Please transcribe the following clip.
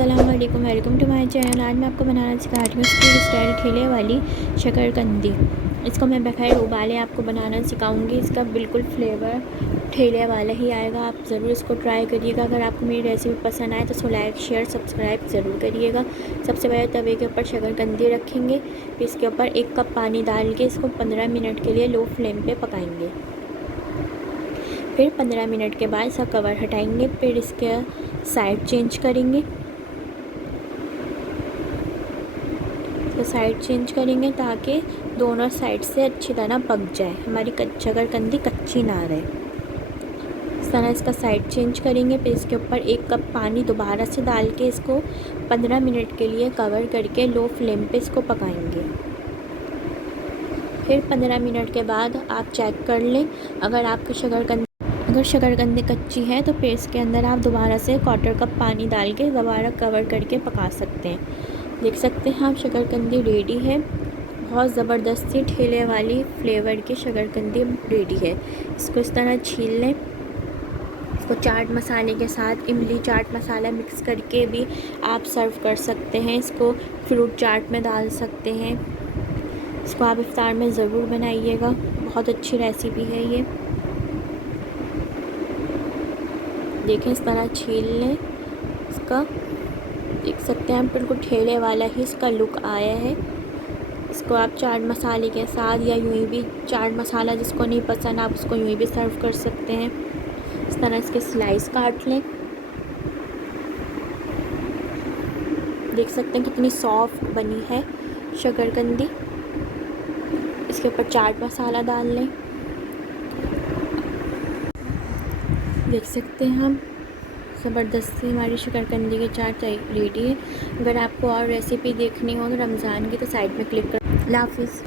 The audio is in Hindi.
अस्सलाम वालेकुम, वेलकम टू माय चैनल। आज मैं आपको बनाना सिखा रही हूँ स्ट्रीट स्टाइल ठेले वाली शकरकंदी। इसको मैं बग़ैर उबाले आपको बनाना सिखाऊंगी। इसका बिल्कुल फ्लेवर ठेले वाला ही आएगा। आप ज़रूर इसको ट्राई करिएगा। अगर आपको मेरी रेसिपी पसंद आए तो इसको लाइक शेयर सब्सक्राइब ज़रूर करिएगा। सबसे पहले तवे के ऊपर शकरकंदी रखेंगे, फिर इसके ऊपर 1 कप पानी डाल के इसको 15 मिनट के लिए लो फ्लेम पर पकाएँगे। फिर 15 मिनट के बाद इसका कवर हटाएंगे, फिर इसके साइड चेंज करेंगे। तो साइड चेंज करेंगे ताकि दोनों साइड से अच्छी तरह पक जाए, हमारी शकरकंदी कच्ची ना रहे। इस तरह इसका साइड चेंज करेंगे। फिर इसके ऊपर 1 कप पानी दोबारा से डाल के इसको 15 मिनट के लिए कवर करके लो फ्लेम पे इसको पकाएंगे। फिर 15 मिनट के बाद आप चेक कर लें। अगर शकरकंदी कच्ची है तो फिर इसके अंदर आप दोबारा से 1/4 कप पानी डाल के दोबारा कवर करके पका सकते हैं। देख सकते हैं आप शकरकंदी रेडी है। बहुत ज़बरदस्ती ठेले वाली फ्लेवर की शकरकंदी रेडी है। इसको इस तरह छील लें। इसको चाट मसाले के साथ इमली चाट मसाला मिक्स करके भी आप सर्व कर सकते हैं। इसको फ्रूट चाट में डाल सकते हैं। इसको आप इफ्तार में ज़रूर बनाइएगा, बहुत अच्छी रेसिपी है ये। देखें इस तरह छील लें। इसका देख सकते हैं बिल्कुल ठेले वाला ही इसका लुक आया है। इसको आप चाट मसाले के साथ या यूँ ही भी, चाट मसाला जिसको नहीं पसंद आप उसको यूँ ही भी सर्व कर सकते हैं। इस तरह इसके स्लाइस काट लें। देख सकते हैं कितनी सॉफ्ट बनी है शकरकंदी। इसके ऊपर चाट मसाला डाल लें। देख सकते हैं हम ज़बरदस्ती हमारी शकरकंदी की चाट रेडी है। अगर आपको और रेसिपी देखनी हो तो रमज़ान की तो साइड में क्लिक कर। अल्लाह हाफ़िज़।